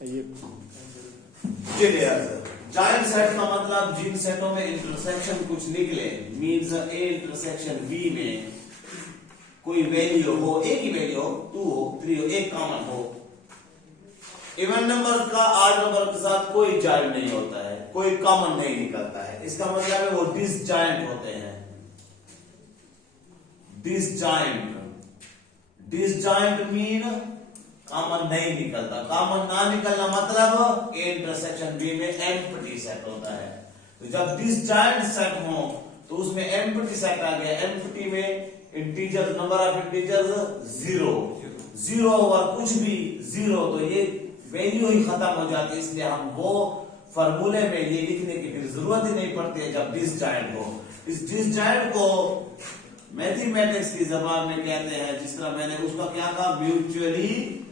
चलिए joint set का मतलब जिन सेटों में इंटरसेक्शन कुछ निकले मींस ए इंटरसेक्शन बी में कोई वैल्यू हो, एक ही वैल्यू हो, 2 हो, 3 हो, एक कॉमन हो। इवन नंबर का ऑड नंबर के साथ कोई जॉइंट नहीं होता है, कोई कॉमन नहीं निकलता है, इसका मतलब है वो डिसजॉइंट होते हैं। डिसजॉइंट मीन कॉमन नहीं निकलता। कॉमन ना निकलना मतलब ए इंटरसेक्शन बी में एम्प्टी सेट होता है। तो जब डिसजॉइंट सेट हो तो उसमें एम्प्टी सेट आ गया। एम्प्टी में integer number of integers 0 over कुछ भी 0, तो ये वैल्यू ही खत्म हो जाती है। इसलिए हम वो फॉर्मूले में ये लिखने की फिर जरूरत ही नहीं पड़ती है जब डिसजॉइंट हो। इस डिसजॉइंट को मैथमेटिक्स की जबान में कहते हैं, जिस तरह मैंने उसका क्या कहा, म्यूचुअली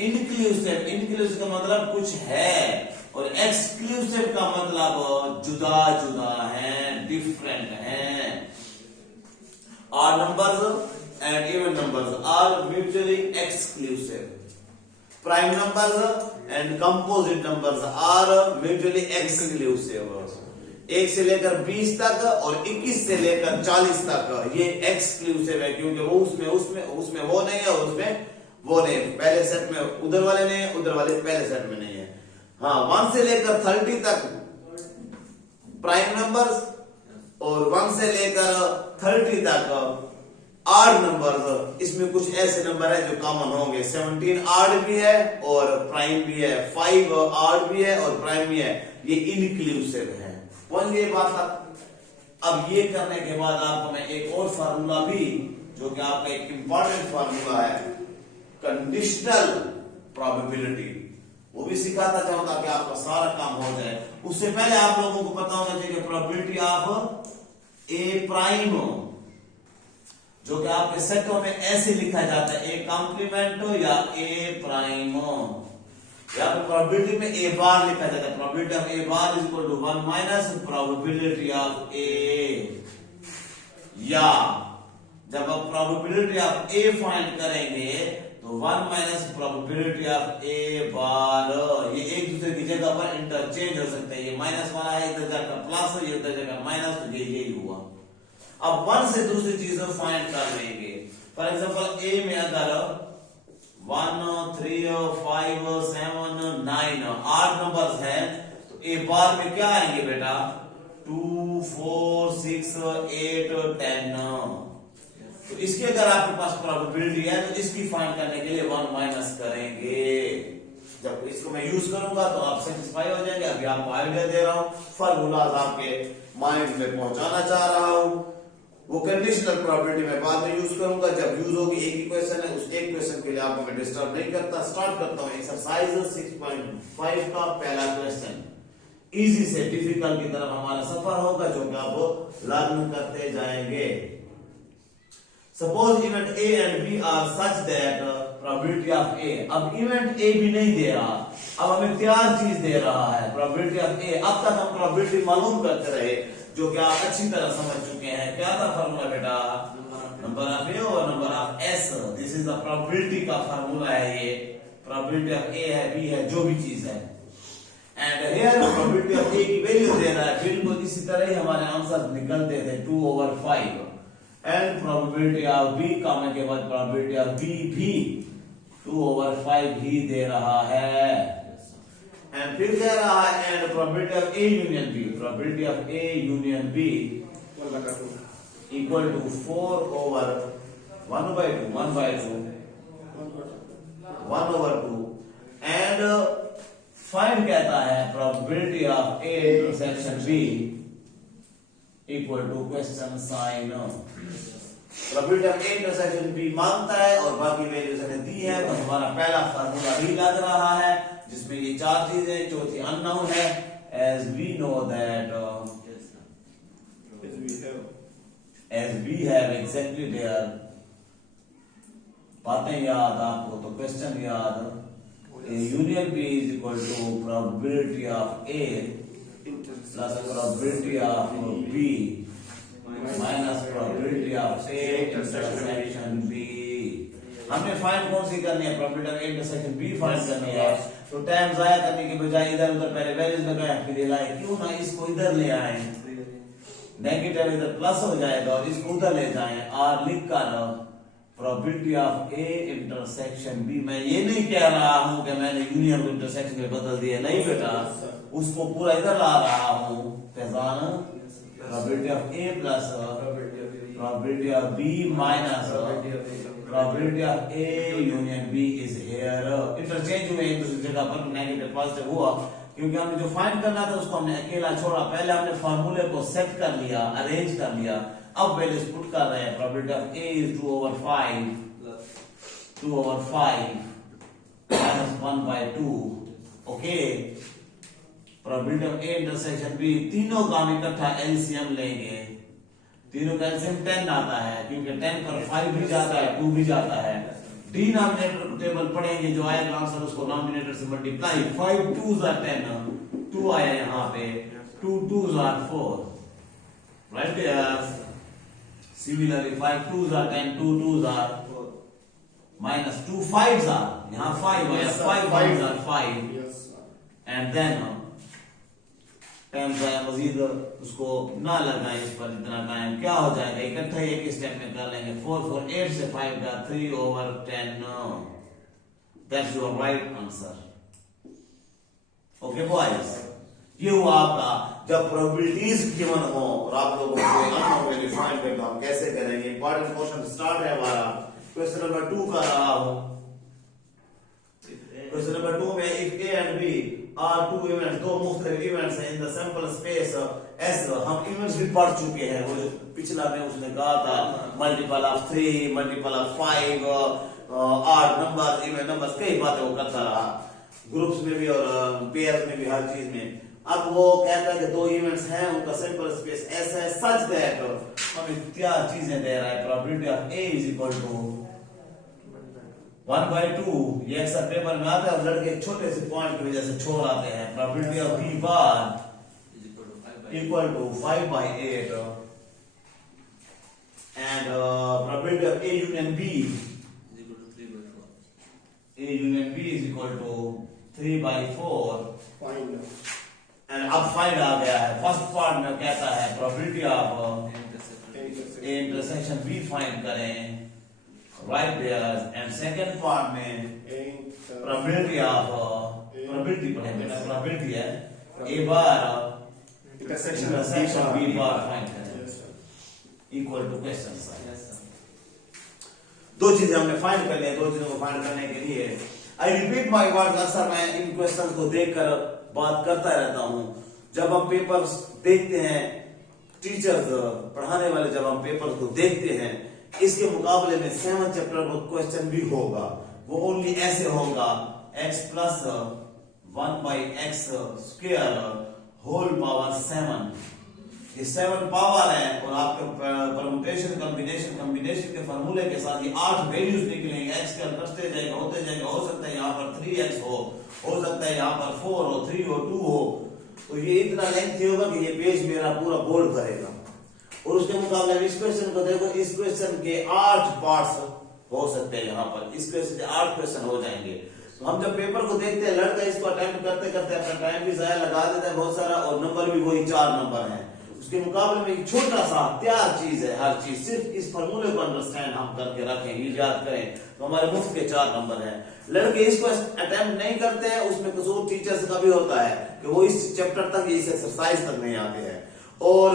इंक्लूसिव। इंक्लूसिव का मतलब कुछ है और एक्सक्लूसिव का मतलब जुदा जुदा है, डिफरेंट है। Odd numbers and even numbers are mutually exclusive. Prime numbers and composite numbers are mutually exclusive. 1 से लेकर 20 तक और 21 से लेकर 40 तक ये एक्सक्लूसिव है, क्योंकि वो उसमें वो नहीं है और उसमें वो नहीं है। पहले सेट में उधर वाले नहीं है, उधर वाले पहले सेट में नहीं है। हाँ, 1 से लेकर 30 तक प्राइम नंबर्स और 1 से लेकर 30 तक ऑड नंबर्स। इसमें कुछ ऐसे नंबर है जो कॉमन होंगे। 17 ऑड भी है और प्राइम भी है, 5 ऑड भी है और प्राइम भी है। ये इंक्लूसिव है। कौन ये बात था। अब ये करने के बाद आपको मैं एक और फार्मूला भी, जो कि आपका एक इंपॉर्टेंट फार्मूला है, कंडीशनल प्रोबेबिलिटी, वो भी सिखाता जाऊं ताकि आपका सारा काम हो जाए। उससे पहले आप लोगों को पता होना चाहिए प्रोबेबिलिटी ऑफ ए प्राइम, जो कि आपके सेटों में ऐसे लिखा जाता है, ए कॉम्प्लीमेंट या ए प्राइम। या फिर प्रोबेबिलिटी में ए बार लिखा जाता है। Probability of A bar is equal to 1 minus probability of A. या जब आप प्रोबेबिलिटी ऑफ ए फाइंड करेंगे तो 1 माइनस प्रोबेबिलिटी ऑफ ए बार, ये एक दूसरे की जगह पर इंटरचेंज हो सकते हैं। ये माइनस वाला है, इधर जाकर प्लस, ये उधर जाकर माइनस, तो यही हुआ। अब 1 से दूसरी चीजें फाइंड कर लेंगे। फॉर एग्जांपल ए में अगर 1 3 5 7 9 8 नंबर्स हैं, तो ए बार में क्या आएंगे बेटा, 2 4 6 8 10। तो इसकी अगर आपके पास प्रोबेबिलिटी है तो इसकी फाइंड करने के लिए 1 माइनस करेंगे। जब इसको मैं यूज करूंगा तो आप सेटिस्फाई हो जाएंगे। अभी आपको आइडिया दे रहा हूं, फॉर्मूलाज आपके माइंड में पहुंचाना चाह रहा हूं। वो कंडीशनल प्रोबेबिलिटी मैं बाद में यूज करूंगा, जब यूज होगी। एक ही क्वेश्चन है, उस एक क्वेश्चन के लिए आपको मैं डिस्टर्ब नहीं करता। स्टार्ट करता हूं एक्सरसाइज 6.5 का पहला क्वेश्चन। इजी से डिफिकल्ट की तरफ हमारा सफर होगा, जो कि आप लर्न करते जाएंगे। Suppose event A and B are such that probability of A। अब इवेंट A भी नहीं दे रहा, अब हमें तैयार चीज दे रहा है, probability of A। अब तक हम probability मालूम करते रहे, जो कि आप अच्छी तरह समझ चुके हैं। क्या था फार्मूला बेटा, नंबर ऑफ A और number of S। This is the probability का फार्मूला है। ये probability of A है, B है, जो भी चीज है। And here probability of A की वैल्यू दे रहा है। बिल्कुल इसी तरह ही हमारे आंसर निकलते थे, 2/5। And probability of B, comma के बाद प्रोबेबिलिटी ऑफ बी भी 2/5 ही दे रहा है। एंड फिर दे रहा है and probability of A union B. Probability of A union B equal to 4/1/2 and find कहता है probability of A intersection B equal to question sign. Probability of A intersection B मांगता है और बाकी वैल्यूज ने दी है, तो हमारा पहला फार्मूला भी लग रहा है, जिसमें ये 4 चीजें, चौथी अननोन है। As we know that, as we have exactly there. बातें याद आपको तो क्वेश्चन याद। Union B is equal to probability of A plus probability of B minus probability of A intersection B। हमने फाइंड कौन सी करनी है, probability of A intersection B find करनी है। तो टाइम जाया करने के बजाय इधर उधर पहले वैल्यूज लगाया फिर ये लाए, क्यों ना इसको इधर ले आए, नेगेटिव इधर प्लस हो जाएगा और इसको उधर ले जाएं। आर लिख कर probability of A intersection B, मैं ये नहीं कह रहा हूं कि मैंने यूनियन को इंटरसेक्शन में बदल दिया, नहीं बेटा, उसको पूरा इधर ला रहा हूं। Faizan probability of A plus probability of B minus probability of A union B is here. Interchange हुए एक दूसरी जगह पर, नेगेटिव पॉजिटिव हुआ क्योंकि हमने जो फाइंड करना था उसको हमने अकेला छोड़ा। पहले हमने फार्मूले को सेट कर लिया, अरेंज कर लिया, अब वैल्यूज पुट कर रहे हैं। Probability of A is 2/5 minus 1/2। Okay, probability of A intersection B, तीनों का हम इकट्ठा एलसीएम लेंगे। तीनों का एलसीएम 10 आता है क्योंकि 10 पर 5 भी जाता है, 2 भी जाता है। डिनोमिनेटर टेबल पढ़ेंगे, जो आएगा आंसर उसको डिनोमिनेटर से मल्टीप्लाई। 5 2s are 10, 2 आया यहाँ पे, 2 2s are 4, right there. Similarly 5 2s are 10, 2 2s are 4 minus 2 5s are, यहाँ 5 आया, 5 1s are 5 and then time आया मजीद, उसको ना लगाएं इस पर इतना टाइम, क्या हो जाएगा, इकट्ठा एक स्टेप में कर लेंगे। 4 4 8 से 5 का 3/10, that's your right answer. Okay boys, ये हुआ आपका जब प्रोबेबिलिटीज गिवन हो और आप लोगों को अननोन वैल्यू फाइंड करना, हम कैसे करेंगे। इंपॉर्टेंट क्वेश्चन स्टार्ट है हमारा, क्वेश्चन नंबर 2 कर रहा हूं। क्वेश्चन नंबर 2 में if A and B are two events, दो मुख्तलिफ इवेंट्स हैं in the sample space S. हम इवेंट्स भी पढ़ चुके हैं, वो जो पिछला में उसने कहा था मल्टीपल ऑफ 3, मल्टीपल ऑफ 5, आठ नंबर, इवेंट नंबर्स, कई बातें वो करता रहा, ग्रुप्स में भी और पेयर में भी, हर चीज में। अब वो कहता है कि दो इवेंट्स हैं, उनका सैंपल स्पेस एस है, सच दैट हमें क्या चीजें दे रहा है। Probability of A is equal to 1/2, ये अक्सर पेपर में आता है, लड़के छोटे से पॉइंट की वजह से छोड़ आते हैं। Probability of B bar equal to 5/8 and probability of A union B is equal to 3/4 and अब फाइंड आ गया है। फर्स्ट पार्ट में कहता है probability of A intersection B find करें, right there, and second part में probability of probability पढ़ेंगे ना, probability है a bar intersection b bar find करें, equal to question size। दो चीजें हमने फाइंड कर लिया, दो चीजों को फाइंड करने के लिए I repeat my words, अक्सर मैं इन क्वेश्चंस को देखकर बात करता रहता हूं। जब हम पेपर्स देखते हैं, टीचर्स पढ़ाने वाले जब हम पेपर्स को देखते हैं, इसके मुकाबले में 7th चैप्टर का क्वेश्चन भी होगा, वो ओनली ऐसे होगा x plus 1/x square whole power 7। ये 7 पावर है और आपके परम्यूटेशन कॉम्बिनेशन के फार्मूले के साथ ये 8 वैल्यूज निकलेंगे। x के करते जाएगा, होते जाएगा, हो सकता है यहाँ पर 3x हो सकता है यहाँ पर 4 हो, 3 हो, 2 हो, तो ये इतना लेंथी होगा कि ये पेज मेरा पूरा बोर्ड भरेगा। और उसके मुकाबले में इस क्वेश्चन को देखो, इस क्वेश्चन के 8 पार्ट्स हो सकते हैं, यहाँ पर इस क्वेश्चन के 8 क्वेश्चन हो जाएंगे। हम जब पेपर को देखते हैं, लड़का इसको अटेम्प्ट करते करते अपना टाइम भी जाया लगा देता है बहुत सारा, और नंबर भी वही 4 नंबर है। उसके मुकाबले में एक छोटा सा तैयार चीज है, हर चीज सिर्फ इस फार्मूले को अंडरस्टैंड हम करके रखें, याद करें, तो हमारे मुफ्त के 4 नंबर हैं। लड़के इसको अटेम्प्ट नहीं करते हैं, उसमें कसूर टीचर्स का भी होता है कि वो इस चैप्टर तक, इस एक्सरसाइज तक नहीं आते हैं और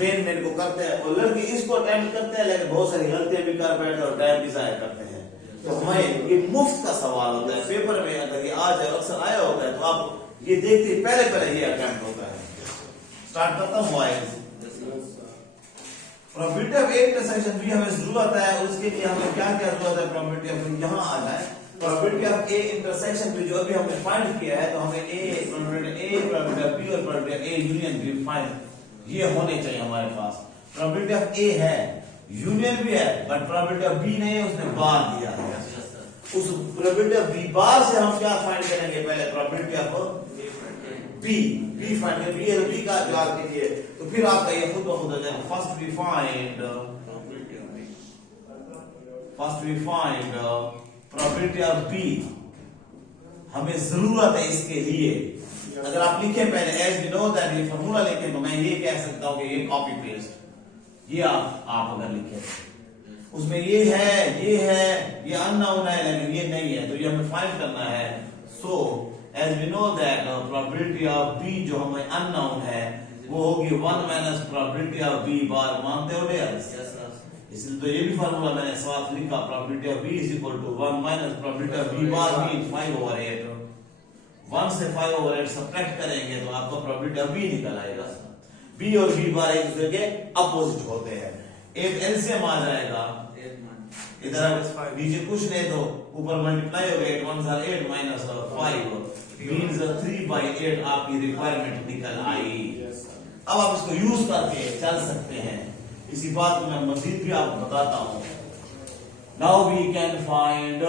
मेन को करते हैं, और लड़के इसको अटेम्प्ट करते हैं लेकिन बहुत सारी गलतियां भी कर बैठे और टाइम भी जाया करते हैं। तो हमें ये मुफ्त का सवाल होता है, पेपर में अगर ये आ जाए, अक्सर आया होता है, तो आप ये देखते पहले ये अटेम्प्ट होता है। स्टार्ट करता हूँ boys. Probability of A intersection B हमें जरूरत है, और उसके लिए हमें क्या क्या जरूरत है, प्रोबेबिलिटी ऑफ यहाँ आ जाए। Probability of A intersection B जो अभी हमने फाइंड किया है, तो हमें प्रोबेबिलिटी ऑफ बी और probability of A union B find ये होने चाहिए हमारे पास। प्रोबेबिलिटी ऑफ ए है, यूनियन भी है, बट प्रोबेबिलिटी ऑफ बी नहीं है, उसने बार दिया है। उस प्रोबेबिलिटी ऑफ बी बार से हम क्या फाइंड करेंगे, पहले प्रोबेबिलिटी ऑफ बी फाइंड करेंगे, बी और बी का याद कीजिए, तो फिर आपका ये खुद ब खुद हो जाएगा। First we find probability of B हमें जरूरत है इसके लिए। अगर आप लिखे पहले एज वी नो दैट, ये फॉर्मूला लिखे तो मैं ये कह सकता हूं कि ये कॉपी पेस्ट, ये आप अगर लिखे उसमें ये है, ये अननोन है लेकिन ये नहीं है, तो ये हमें फाइंड करना है। So as we know that probability of B जो हमें अननोन है वो होगी 1 minus probability of B bar, मानते हो डियर्स? इसलिए तो ये भी फार्मूला मैंने साथ लिखा, probability of B is equal to 1 minus probability of B bar mean 5/8। 1 से 5/8 सब्ट्रैक्ट करेंगे तो आपका प्रोबेबिलिटी ऑफ बी निकल आएगा। बी और बी बार एक दूसरे के अपोजिट होते हैं। 8 एलसीएम आ जाएगा, इधर नीचे कुछ नहीं तो ऊपर मल्टीप्लाई हो गया, 8 1 जार 8 माइनस 5 मींस 3/8 आपकी रिक्वायरमेंट निकल आई। अब आप इसको यूज करके चल सकते हैं। इसी बात को मैं मजीद भी आपको बताता हूं। नाउ वी कैन फाइंड,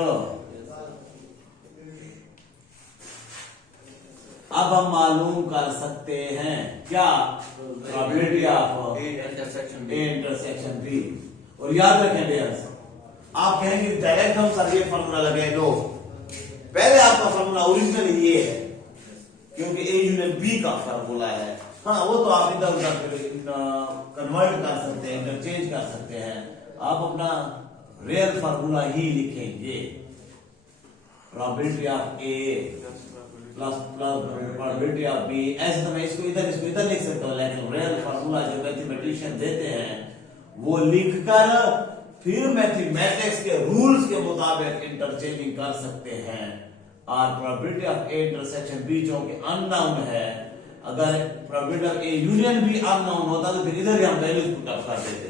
अब हम मालूम कर सकते हैं क्या? Probability of A intersection B. और याद रखें डियर्स, आप कहेंगे डायरेक्ट हम सर ये फॉर्मूला लगे, लो पहले आपका फॉर्मूला ओरिजिनल ये है क्योंकि ए यूनियन बी का फॉर्मूला है। हाँ वो तो आप इधर उधर कन्वर्ट कर सकते हैं, इंटरचेंज कर सकते हैं। आप अपना रियल फॉर्मूला ही लिखेंगे, probability of A plus probability of B. ऐसे तो मैं इसको इधर लिख सकता हूँ, लेकिन रियल फॉर्मूला जो मैथमेटिशियन देते हैं वो लिखकर फिर मैथमेटिक्स के रूल्स के मुताबिक इंटरचेंजिंग कर सकते हैं। और probability of A intersection B जो कि अननोन है, अगर probability of A union B unknown होता तो फिर इधर ही हम वैल्यूज पुट अप कर देते।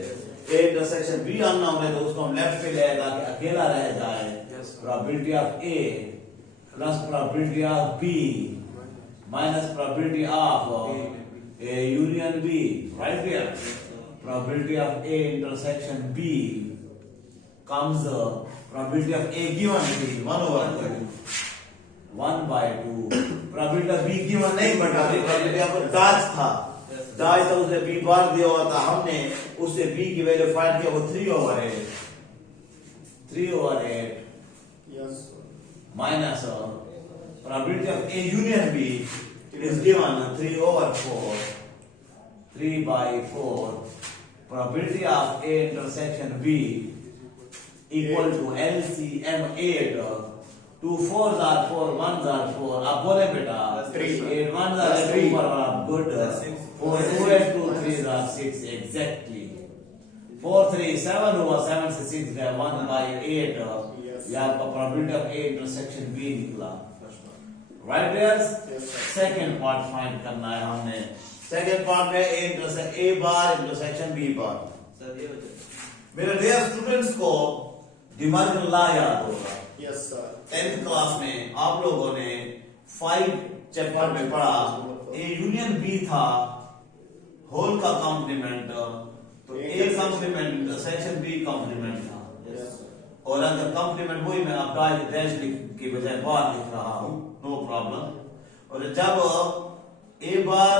ए इंटरसेक्शन बी अननोन है तो उसको हम लेफ्ट पे ले आए ताकि अकेला रह जाए। Probability of A plus probability of B minus probability of A union B, right here? Probability of A intersection B comes probability of A given B 1/2, 1/2। probability of B given नहीं बटा, probability of डाच था, डाच तो उसने B बार दिया हुआ था, हमने उससे B की वैल्यू फाइंड किया, वो 3/8, 3/8 minus probability of A union B is given 3/4, 3/4। Probability of A intersection B equal to LCM 8। 2 4s are 4, 1s are 4। आप बोले बेटा 8 1s are 3 पर आप गुड। 4 2 8 2 3s are 6 exactly। 4 3 7 हुआ, 7 से 6 गया, 1/8। ये आपका probability of A intersection B निकला, right dears? Second part find करना है हमने। सेकेंड पार्ट में ए बार इंटरसेक्शन बी बार। मेरे डियर स्टूडेंट्स को डिमर्जन लॉ याद होगा? Yes sir. 10th क्लास में आप लोगों ने 5 चैप्टर में पढ़ा, ए यूनियन बी था होल का कॉम्प्लीमेंट, तो A complement intersection B complement था। और अगर कॉम्प्लीमेंट वही मैं आपका डैश की बजाय बार लिख रहा हूं, नो प्रॉब्लम। और जब ए बार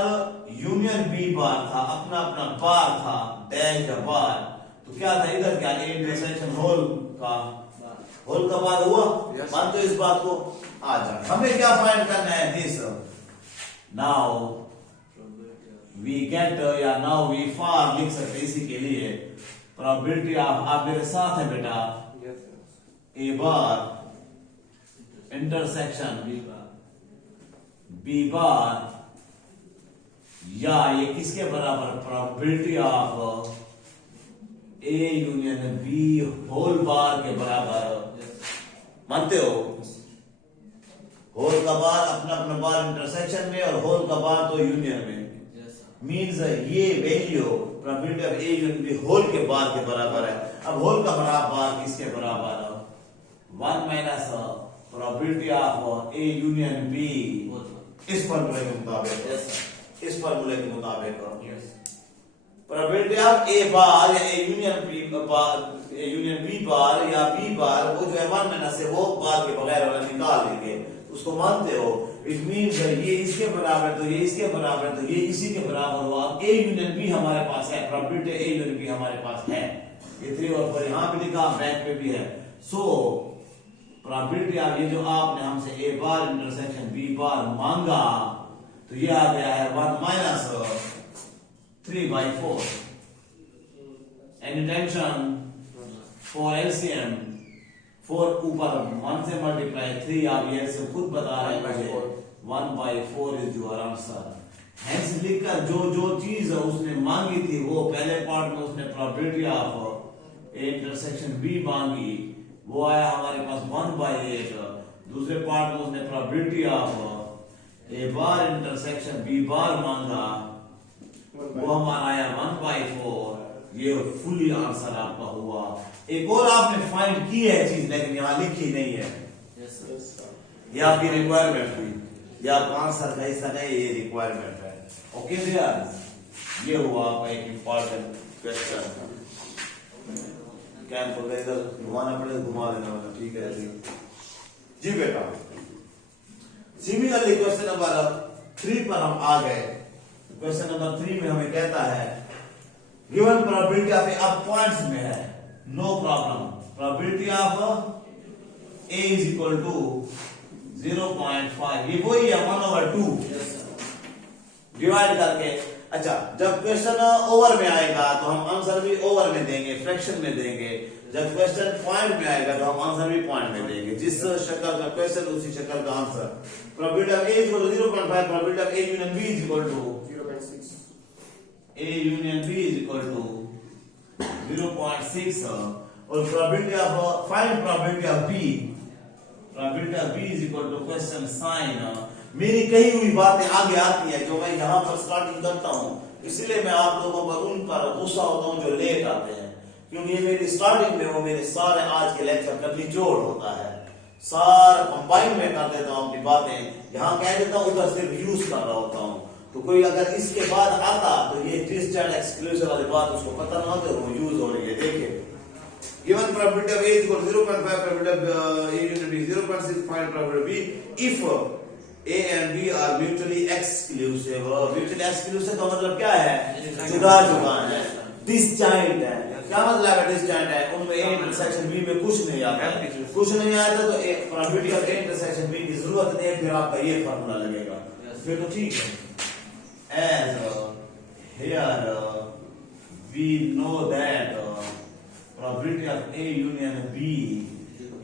यूनियन बी बार था, अपना अपना बार था, डैश या बार, तो क्या था इधर? क्या ए इंटरसेक्शन होल का बार हुआ? मान तो इस बात को आ जाए। हमें क्या फाइंड करना है? दिस नाउ वी गेट, या नाउ वी फार लिख सकते इसी के लिए। प्रोबेबिलिटी ऑफ, आप मेरे साथ है बेटा, ए बार इंटरसेक्शन बी बार, या ये किसके बराबर? Probability of A union B whole bar के बराबर, मानते हो? होल का बार अपना अपना बार इंटरसेक्शन में और होल का बार तो यूनियन में, मींस ये value probability of A union B whole के बार के बराबर है। अब होल का बराबर बार किसके बराबर? 1 minus probability of A union B, इस फॉर्मूले के मुताबिक, इस फॉर्मूले के मुताबिक प्रोबेबिलिटी ऑफ ए बार या A union B bar, A union B bar या बी बार, वो जो है 1 माइनस से वो बार के बगैर वाला निकाल देंगे, उसको मानते हो? इट मींस ये इसके बराबर तो ये इसके बराबर तो ये इसी के बराबर हुआ। ए यूनियन बी हमारे पास है, प्रोबेबिलिटी ए यूनियन बी हमारे पास है, ये 3 और 4 यहां पे लिखा, बैक पे भी है। सो प्रोबेबिलिटी ऑफ ये जो आपने हमसे ए बार इंटरसेक्शन बी बार मांगा तो ये आ गया है 1 माइनस 3/4 एनी टेंशन 4 LCM 4 ऊपर 1 से मल्टीप्लाई 3 आप ये से खुद बता रहे हैं मुझे 1/4 इज योर आंसर। हेंस लिखकर जो जो चीज उसने मांगी थी वो पहले पार्ट में उसने probability of A intersection B मांगी वो आया हमारे पास 1/8। दूसरे पार्ट में उसने probability of A bar intersection B bar मांगा वो हमारा आया 1/4। ये फुली आंसर आपका हुआ। एक और आपने फाइंड की है चीज लेकिन यहां लिखी नहीं है। ये आपकी रिक्वायरमेंट हुई, ये आपका आंसर का हिस्सा नहीं, ये रिक्वायरमेंट है। ओके भैया, ये हुआ आपका एक इंपॉर्टेंट क्वेश्चन। क्या इधर घुमाना पड़ेगा, घुमा देना वाला, ठीक है जी बेटा। सिमिलरली क्वेश्चन नंबर 3 पर हम आ गए। क्वेश्चन नंबर 3 में हमें कहता है गिवन प्रोबेबिलिटी ऑफ अब पॉइंट्स में है, no problem. Probability of A is equal to 0.5, ये वही है 1/2 डिवाइड करके। अच्छा, जब क्वेश्चन ओवर में आएगा तो हम आंसर भी ओवर में देंगे, फ्रैक्शन में देंगे। जब क्वेश्चन पॉइंट में आएगा तो हम आंसर भी पॉइंट में देंगे। जिस शक्ल का क्वेश्चन उसी शक्ल का answer. Probability of A is equal to 0.5, probability of A union B is equal to 0.6, A union B is equal to 0.6 और probability of find probability of B, probability of B is equal to question sign। मेरी कही हुई बातें आगे आती है जो मैं यहाँ पर स्टार्टिंग करता हूँ, इसलिए मैं आप लोगों पर उन पर गुस्सा होता हूँ जो लेट आते हैं, क्योंकि ये मेरी स्टार्टिंग में वो मेरे सारे आज के लेक्चर का निचोड़ होता है। सारा कंबाइन में कर देता हूँ अपनी बातें, यहाँ कह देता हूँ उधर सिर्फ यूज कर रहा होता हूँ। तो कोई अगर इसके बाद आता तो ये डिस्चार्ज एक्सक्लूसिव वाली बात उसको पता ना होते वो यूज हो रही है। देखिए given probability of A is equal to 0.5, probability of A union B 0.6, find probability B if A and B are mutually exclusive. Mutually exclusive का मतलब क्या है? जुदा जुदा है, डिस्जॉइंट है। क्या मतलब है डिस्जॉइंट है? उनमें A इंटरसेक्शन B में कुछ नहीं आता, कुछ नहीं आता तो probability of A intersection B की जरूरत नहीं है, फिर आपका ये फार्मूला लगेगा, फिर तो ठीक है। As here we know that probability of A union B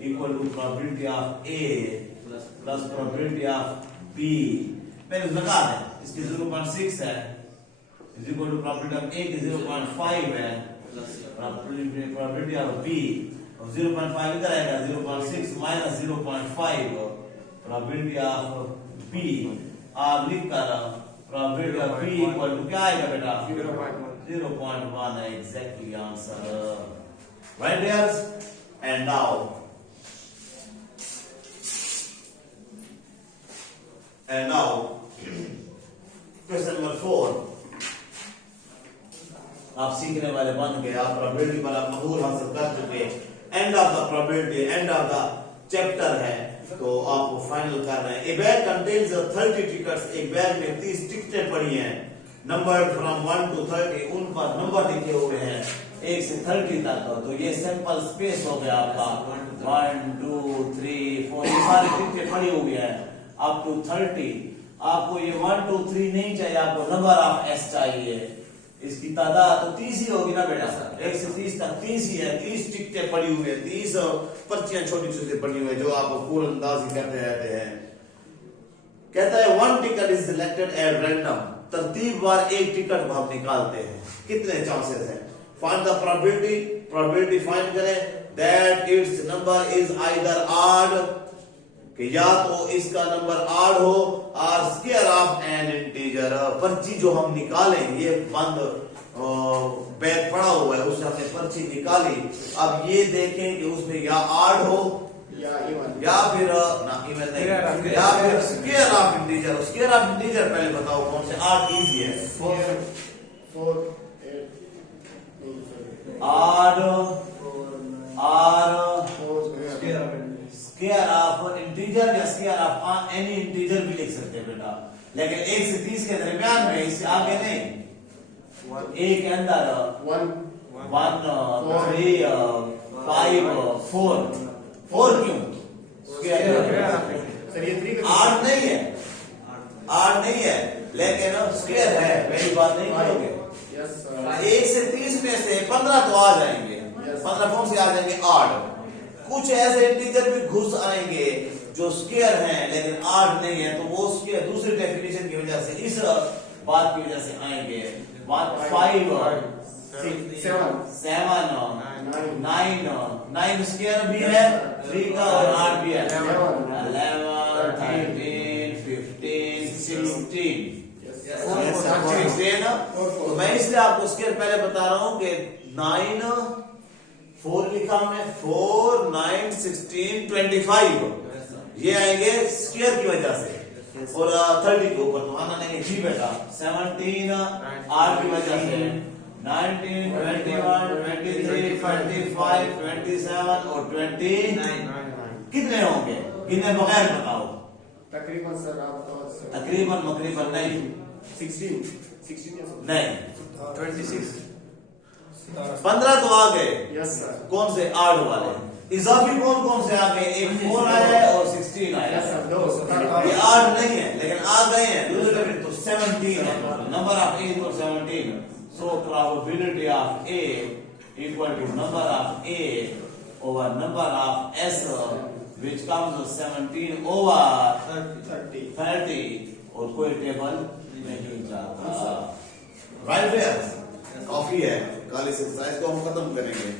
equal to probability of A plus probability of B। पहले लगा दें, इसकी 0.6 है is equal to probability of A की 0.5 है probability of B और 0.5 इधर आएगा 0.6 minus 0.5 probability of B आप लिख कर probability of B equal to क्या आएगा बेटा? 0.1 है exactly answer, right dears? And now question number 4 आप सीखने वाले बन गए, आप प्रोबेबिलिटी पर आप महूर हासिल कर चुके। End of the probability, end of the chapter है तो आपको फाइनल कर रहे हैं। ए बैग कंटेन्स 30 टिकट्स, एक बैग में 30 टिकटें पड़ी हैं, नंबर्ड फ्रॉम 1 to 30, उन पर नंबर लिखे हुए हैं 1 से 30 तक। तो ये सैंपल स्पेस हो गया आपका 1 2 3 4, ये सारी टिकटें पड़ी हुई हैं अप टू 30। आपको ये 1 2 3 नहीं चाहिए, आपको नंबर ऑफ एस चाहिए। इसकी तादाद तो 30 ही होगी ना बेटा, 1 से 30 तक 30 ही है। 30 टिकटें पड़ी हुई है, 30 पर्चियां छोटी छोटी पड़ी हुई है जो आपको पूर्ण अंदाजी करते रहते हैं। कहता है 1 ticket is selected at random, तरतीबवार एक टिकट हम निकालते हैं। कितने चांसेस हैं? Find the probability, probability find करें that it's number is either odd, कि या तो इसका नंबर ऑड हो और स्क्वायर ऑफ एन इंटीजर। पर्ची जो हम निकालें, ये बंद बैग पड़ा हुआ है, उससे हमने पर्ची निकाली। अब ये देखें कि उसमें या ऑड हो या फिर ना इवन नहीं, या फिर square of integer. Square of integer पहले बताओ कौन से? ऑड इजी है, 4 8 ऑड स्क्वायर ऑफ इंटीजर या स्क्वायर ऑफ एनी इंटीजर भी लिख सकते हैं बेटा, लेकिन 1 से 30 के दरमियान में, इससे आगे नहीं। एक के अंदर 1 3 5 4 क्यों? स्क्वायर सर ये 3 आठ नहीं है, आठ नहीं है, लेकिन स्क्वायर है, वही बात नहीं करोगे। यस सर 1 से 30 में से 15 तो आ जाएंगे, 15 कौन से आ जाएंगे? 8। कुछ ऐसे इंटीजर भी घुस आएंगे जो स्क्वायर हैं लेकिन 8 नहीं है, तो वो स्क्वायर दूसरी डेफिनेशन की वजह से, इस बात की वजह से आएंगे। बात 5 7 7 9 स्क्वायर भी है 3 का और 8 भी है 11 13 15 16 तो मैं इसलिए आपको स्क्वायर पहले बता रहा हूं कि 9 4 लिखा हमने 4 9 16 25 ये आएंगे स्क्वायर की वजह से, और 30 के ऊपर तो आना नहीं जी बेटा। 17 आर की वजह से, 19 21 23 25 27 और 29 कितने होंगे? गिने बगैर बताओ। तकरीबन सर आपका तकरीबन मकरीबन नहीं 16 नहीं 26 15 तो आ गए। यस सर कौन से? 8 वाले। इजाफी कौन कौन से आ गए? एक 4 आया है और 16 आया यस है। सर 2 ये 8 नहीं है लेकिन आ गए हैं दूसरे में, तो 17 है। Number of A equal 17, so probability of A equal to number of A over number of S which comes 17 over 30 और कोई टेबल नहीं जाता। राइट है, काफी है। कल इस एक्सरसाइज को हम खत्म करेंगे।